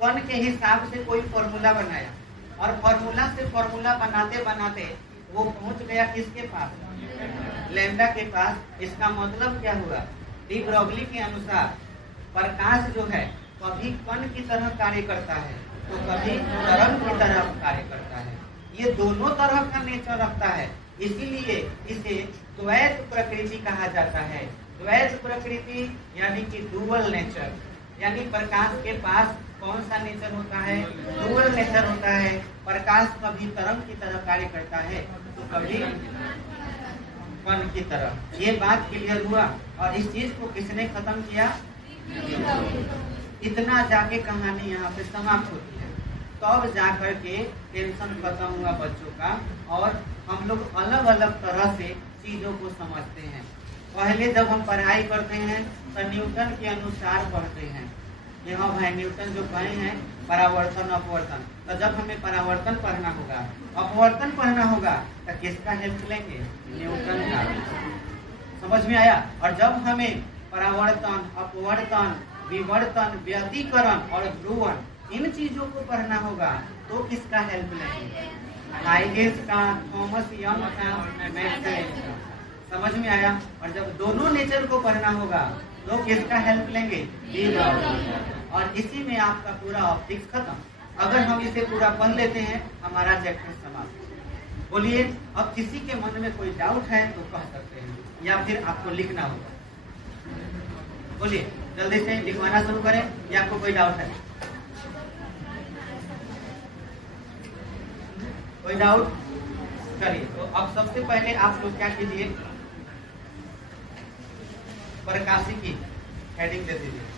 कण के हिसाब से कोई फॉर्मूला बनाया और फॉर्मूला से फॉर्मूला बनाते बनाते वो पहुंच गया किसके पास? लैम्डा के पास। इसका मतलब क्या हुआ? डी ब्रोगली के अनुसार प्रकाश जो है कभी कण की तरह कार्य करता है तो कभी तरंग की तरह कार्य करता है। ये दोनों तरह का नेचर रखता है, इसीलिए इसे द्वैत प्रकृति कहा जाता है। द्वैत प्रकृति यानी कि डुअल नेचर, यानी प्रकाश के पास कौन सा नेचर होता है? डुअल नेचर होता है। प्रकाश कभी तरंग की तरह कार्य करता है तो कभी कण की तरह। ये बात क्लियर हुआ? और इस चीज को किसने खत्म किया? इतना जाके कहानी यहाँ पे समाप्त होती है। तब जाकर के टेंशन खत्म हुआ बच्चों का, और हम लोग अलग अलग तरह से चीजों को समझते हैं। पहले जब हम पढ़ाई करते हैं तो न्यूटन के अनुसार पढ़ते हैं। ये हाँ भाई, न्यूटन जो कहे हैं परावर्तन अपवर्तन, तो जब हमें परावर्तन पढ़ना होगा, अपवर्तन पढ़ना होगा तो किसका हेल्प लेंगे? न्यूटन का। समझ में आया? और जब हमें परावर्तन अपवर्तन विवर्तन व्यतिकरण और ध्रुवण इन चीजों को पढ़ना होगा तो किसका हेल्प लेंगे? हाइगेंस का, थॉमस यंग का, मैक्सवेल का। समझ में आया? और जब दोनों नेचर को पढ़ना होगा तो किसका हेल्प लेंगे? De Broglie. और इसी में आपका पूरा ऑप्टिक्स खत्म। अगर हम इसे पूरा पढ़ लेते हैं हमारा चैप्टर समाप्त। बोलिए, अब किसी के मन में कोई डाउट है तो कह सकते हैं या फिर आपको लिखना होगा। बोलिए, जल्दी से लिखवाना शुरू करें या आपको कोई डाउट है? कोई डाउट? चलिए, तो अब सबसे पहले आप लोग क्या कीजिए, प्रकाशिकी हेडिंग दे दीजिए।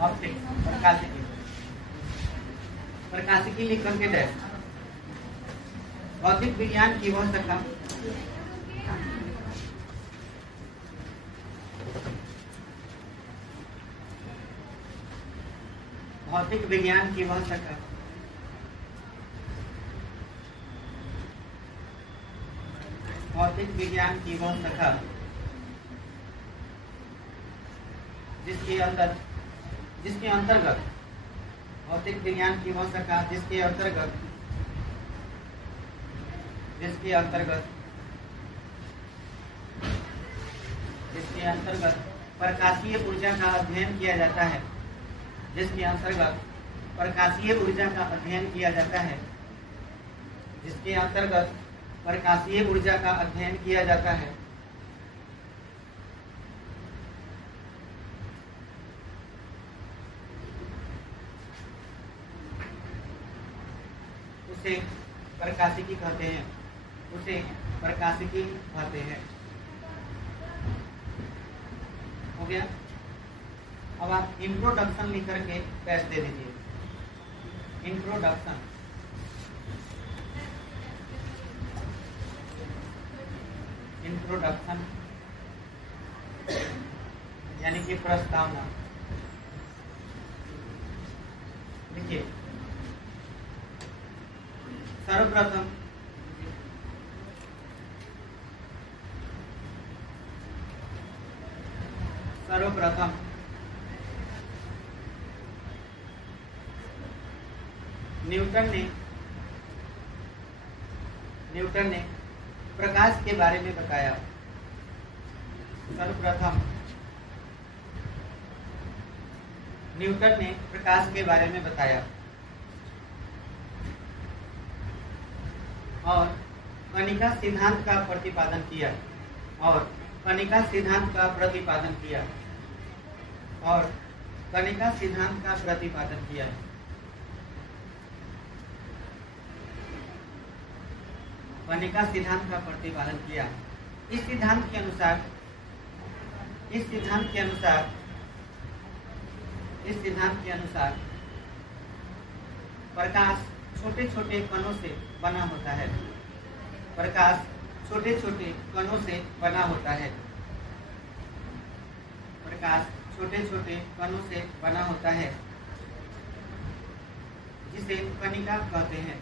ऑप्टिक्स प्रकाशिकी, प्रकाशिकी लिख करके दे। भौतिक विज्ञान की वह शाखा भौतिक विज्ञान की वह शाखा भौतिक विज्ञान की वह शाखा जिसके अंतर्गत भौतिक विज्ञान की वह शाखा जिसके अंतर्गत प्रकाशीय ऊर्जा का अध्ययन किया जाता है। जिसके अंतर्गत प्रकाशीय ऊर्जा का अध्ययन किया जाता है। जिसके अंतर्गत प्रकाशीय ऊर्जा का अध्ययन किया जाता है। उसे प्रकाशिकी कहते हैं। उसे प्रकाशिकी कहते हैं। हो गया? अब आप इंट्रोडक्शन लिख करके पैस दे दीजिए। इंट्रोडक्शन इंट्रोडक्शन यानी कि प्रस्तावना। देखिए, सर्वप्रथम न्यूटन ने प्रकाश के बारे में बताया। सर्वप्रथम न्यूटन ने प्रकाश के बारे में बताया और कणिका सिद्धांत का प्रतिपादन किया और कणिका सिद्धांत का प्रतिपादन किया और कणिका सिद्धांत का प्रतिपादन किया। कणिका सिद्धांत का प्रतिपादन किया। इस सिद्धांत के अनुसार प्रकाश छोटे छोटे कणों से बना होता है। प्रकाश छोटे छोटे कणों से बना होता है। प्रकाश छोटे छोटे कणों से बना होता है, जिसे कणिका कहते हैं।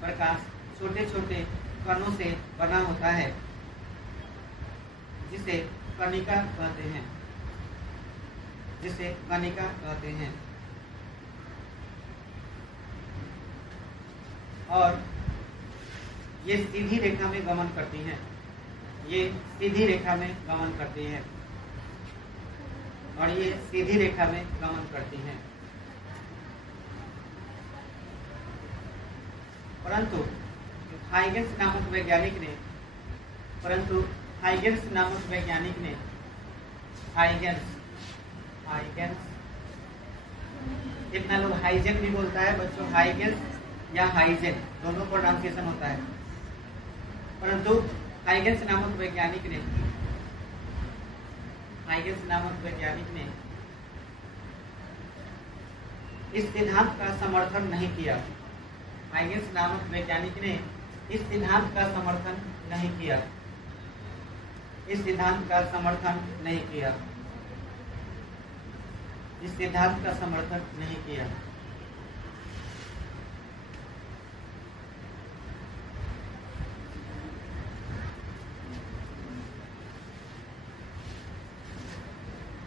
प्रकाश छोटे छोटे कणों से बना होता है, जिसे कणिका कहते हैं। जिसे कणिका कहते हैं। और ये सीधी रेखा में गमन करती हैं। ये सीधी रेखा में गमन करती हैं और ये सीधी रेखा में गमन करती हैं। परंतु हाइगेंस नामक वैज्ञानिक ने कितना लोग हाइजेन भी बोलता है बच्चों, हाइगेंस या हाइजेन दोनों प्रोनाउंसिएशन होता है। परंतु हाइगेंस नामक वैज्ञानिक ने इस सिद्धांत का समर्थन नहीं किया। हाइगेंस नामक वैज्ञानिक ने इस सिद्धांत का समर्थन नहीं किया। इस सिद्धांत का समर्थन नहीं किया। इस सिद्धांत का समर्थन नहीं किया।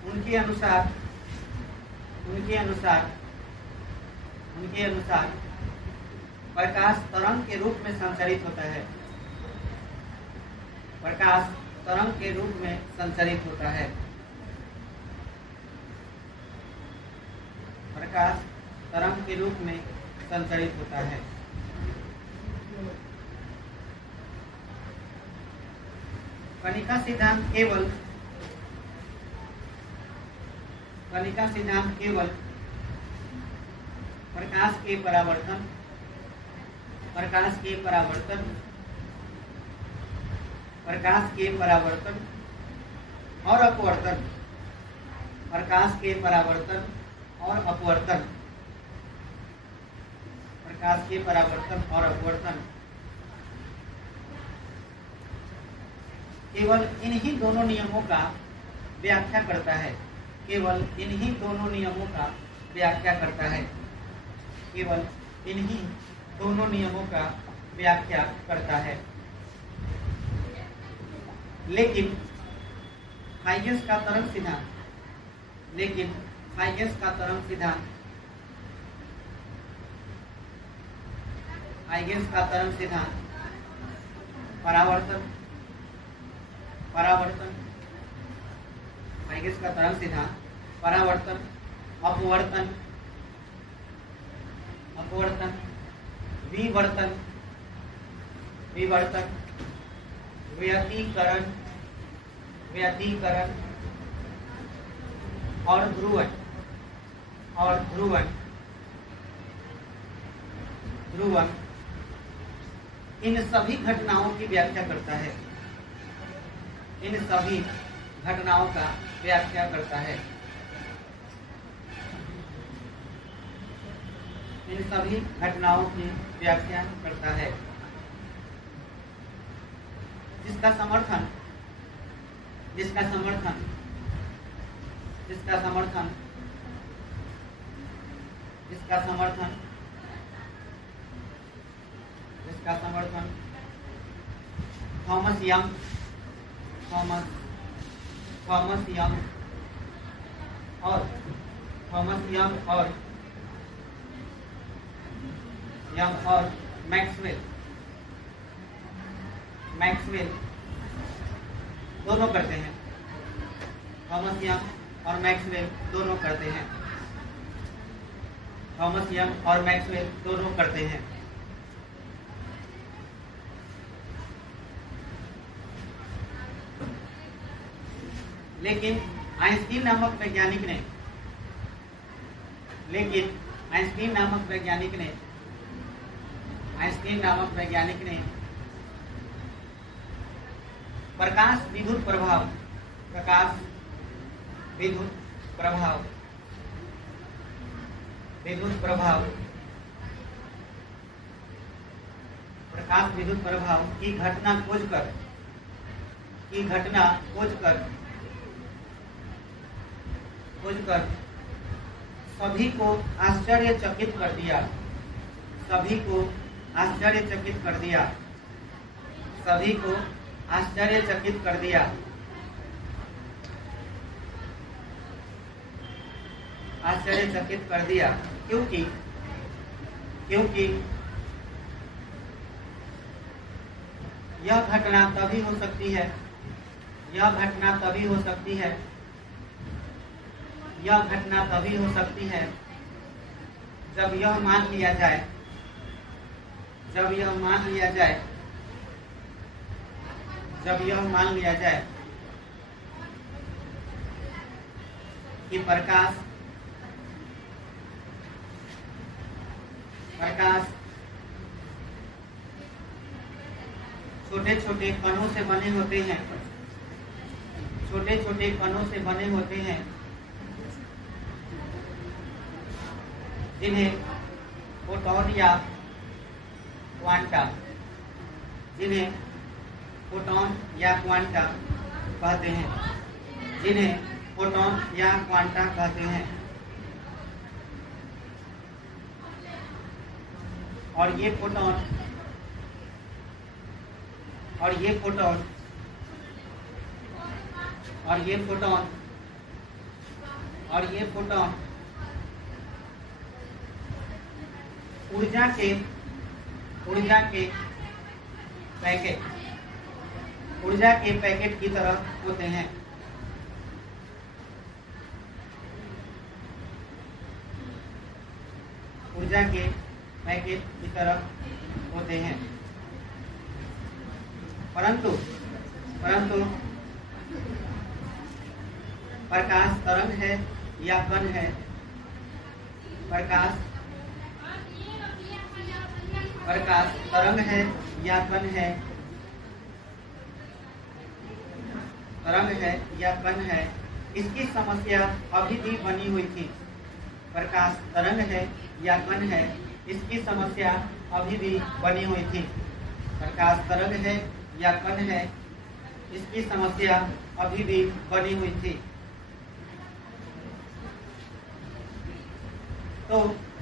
उनके अनुसार प्रकाश तरंग के रूप में संचरित होता है। प्रकाश तरंग के रूप में संचरित होता है। प्रकाश तरंग के रूप में संचरित होता है। कणिका सिद्धांत केवल प्रकाश के परावर्तन और अपवर्तन, प्रकाश के परावर्तन और अपवर्तन, प्रकाश के परावर्तन और अपवर्तन केवल इन्हीं दोनों नियमों का व्याख्या करता है। केवल इन्हीं दोनों नियमों का व्याख्या करता है। केवल इन्हीं दोनों नियमों का व्याख्या करता है। लेकिन हाइगेंस का तरंग सिद्धांत परावर्तन, हाइगेंस का तरंग सिद्धांत परावर्तन, अपवर्तन, विवर्तन, व्यतिकरण और ध्रुवन इन सभी घटनाओं की व्याख्या करता है। इन सभी घटनाओं का व्याख्या करता है। इन सभी घटनाओं की व्याख्या करता है, जिसका समर्थन जिसका समर्थन जिसका समर्थन जिसका समर्थन जिसका समर्थन थॉमस यंग और मैक्सवेल दोनों करते हैं। थॉमस यंग और मैक्सवेल दोनों करते हैं। थॉमस यंग और मैक्सवेल दोनों करते हैं। लेकिन आइंस्टीन नामक वैज्ञानिक ने प्रकाश विद्युत प्रभाव प्रकाश विद्युत प्रभाव की घटना खोजकर सभी को आश्चर्यचकित कर दिया। क्योंकि यह घटना तभी हो सकती है जब यह मान लिया जाए कि प्रकाश छोटे छोटे कणों से बने होते हैं जिन्हें फोटॉन या क्वांटा कहते हैं। और ये फोटॉन ऊर्जा के पैकेट की तरह होते हैं। परंतु प्रकाश तरंग है या कण है? प्रकाश तरंग है या कण है? इसकी समस्या अभी भी बनी हुई थी। प्रकाश तरंग है या कण है? इसकी समस्या अभी भी बनी हुई थी। प्रकाश तरंग है या कण है? इसकी समस्या अभी भी बनी हुई थी। तो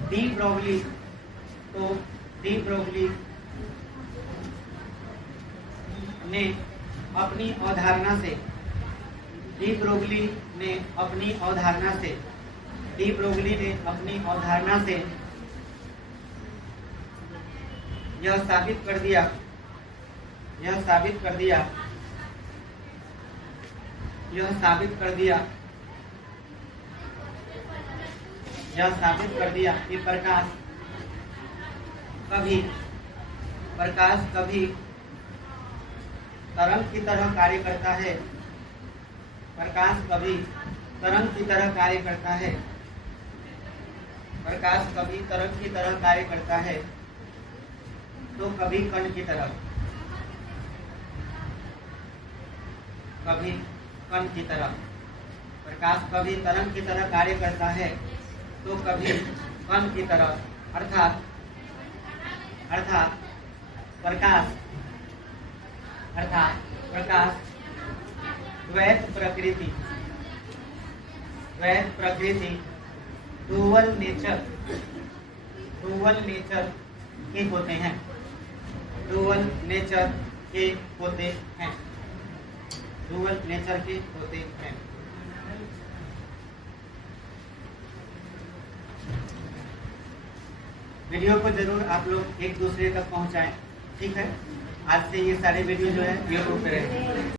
डी ब्रोगली ने अपनी अवधारणा से यह साबित कर दिया कि प्रकाश कभी तरंग की तरह कार्य करता है। प्रकाश कभी तरंग की तरह कार्य करता है तो कभी कण की तरह। प्रकाश कभी तरंग की तरह कार्य करता है तो कभी कण की तरह। अर्थात प्रकाश द्वैत प्रकृति, द्वैत प्रकृति डुअल नेचर के होते हैं, डुअल नेचर के होते हैं, डुअल नेचर के होते हैं। वीडियो को जरूर आप लोग एक दूसरे तक पहुंचाएं, ठीक है। आज से ये सारे वीडियो जो है यूट्यूब पे रहेंगे।